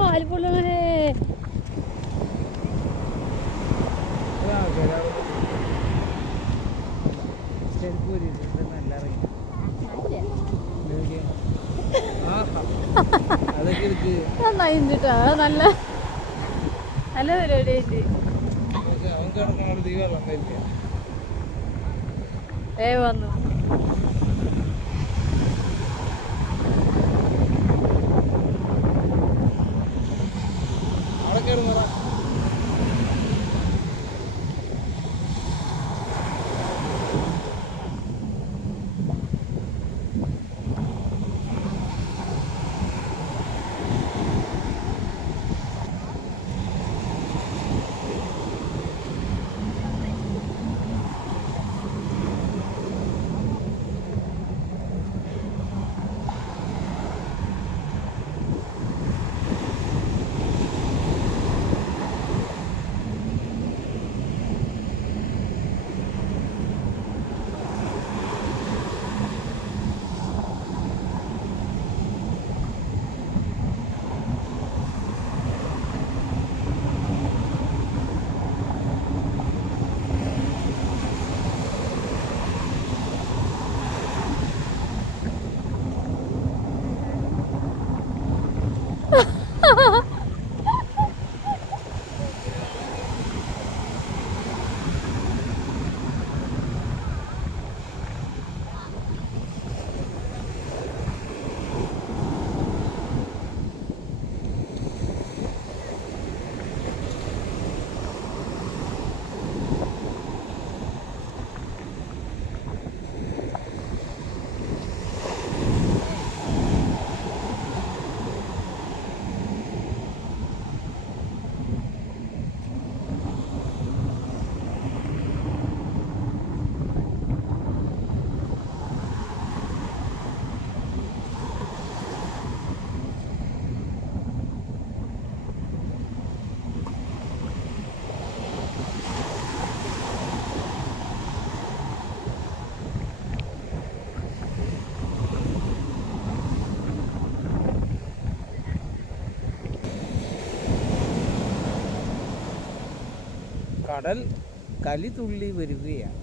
കാലിപ്പൊള്ളങ്ങനെ നന്നായിട്ടാ നല്ല നല്ല പരിപാടിയുണ്ട്. വന്നു കടൽ കലി തുള്ളി വരികയാണ്.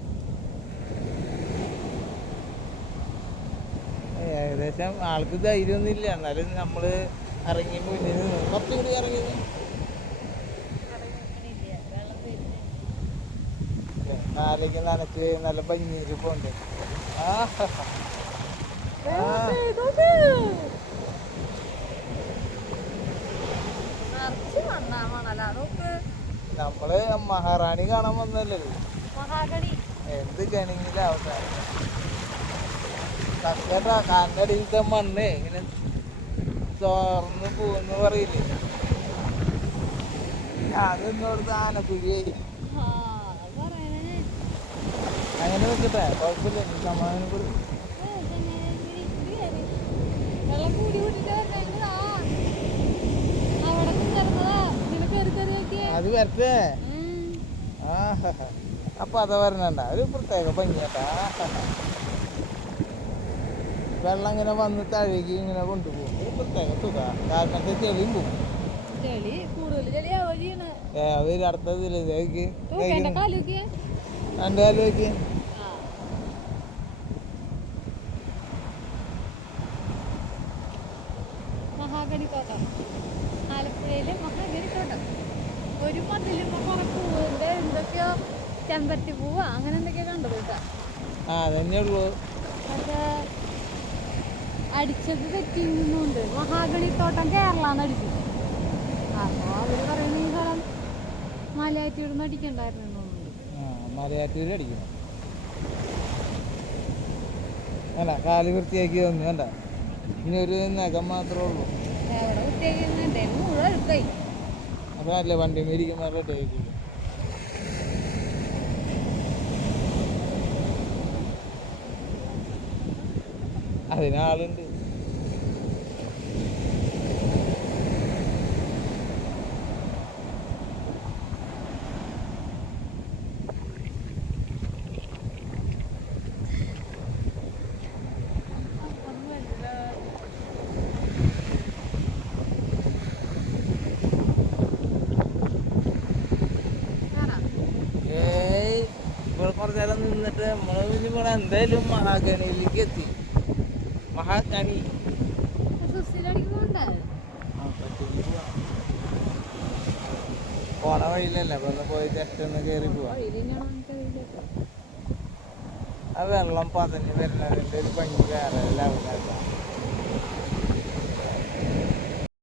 ഏകദേശം ആൾക്ക് ധൈര്യമൊന്നും ഇല്ല, എന്നാലും നമ്മൾ ഇറങ്ങി മുന്നിൽ നിന്ന് കുറച്ചും കൂടി ഇറങ്ങി കാലേക്ക് നനച്ച് നല്ല ഭംഗിയിൽ പോണ്ട്. നമ്മള് മഹാറാണി കാണാൻ വന്നല്ലോ, എന്ത് ഗണിങ്ങില അവസാനം സത്യേട്ടാ. കാലിന്റെ അടിയിലത്തെ മണ്ണ് ഇങ്ങനെ ചോർന്ന് പോകുന്നു പറയില്ലേ, അതെന്നോടത്ത് ആനക്കുഴിയായി. അങ്ങനെ നിൽക്കട്ടെ, കുഴപ്പമില്ല, സമാധാനം കൊടുക്കും. അത് വരട്ടെ. അപ്പൊ അത് വരണണ്ട, ഒരു പ്രത്യേക ഭംഗിയാട്ടാ. വെള്ളം ഇങ്ങനെ വന്ന് തഴുകി ഇങ്ങനെ കൊണ്ടുപോകും, ഒരു പ്രത്യേക സുഖ. കാരണം ചെളിയും പോകും. അടുത്തതില് രണ്ട് കാല് വയ്ക്ക്. മഹാഗണി തോട്ടം, ആലപ്പുഴയിലെ മഹാഗണി തോട്ടം. ഒരു മതിലും കുറെ പൂവിന്റെ എന്തൊക്കെയോ ചെമ്പരത്തി പൂവാ അങ്ങനെ എന്തൊക്കെയോ കണ്ടത് കേട്ടാ. പക്ഷെ അടിച്ചത് തെറ്റിന്നുണ്ട്. മഹാഗണി തോട്ടം കേരളാന്ന് അടിച്ചു. അപ്പൊ അവര് പറയുന്ന ഈ സ്ഥലം മലയാറ്റൂരിന്ന് അടിക്കണ്ടായിരുന്നു. മലയാറ്റൂര് അടിക്കണം അല്ല, കാല് വൃത്തിയാക്കി വന്നു വേണ്ട. ഇനി ഒരു നഖം മാത്രമേ ഉള്ളൂ. അതല്ലേ വണ്ടി മേടിക്കുന്ന റെഡിയാക്കി. അതിനാളുണ്ട്. കുറച്ച് നേരം നിന്നിട്ട് നമ്മള് പിന്നെ ഇവിടെ എന്തായാലും മഹാഗണിയിലേക്ക് എത്തി. മഹാഗണി സുസ്ഥിരടിക്കുന്നുണ്ട്. പോണ വഴിയിലല്ലേ, അപ്പൊ ഒന്ന് പോയി ജസ്റ്റ് ഒന്ന് കയറി പോവാ. ആ വെള്ളം പതഞ്ഞ് വരുന്നതിന്റെ ഒരു ഭംഗി വേറെ ലെവലാക്കാം.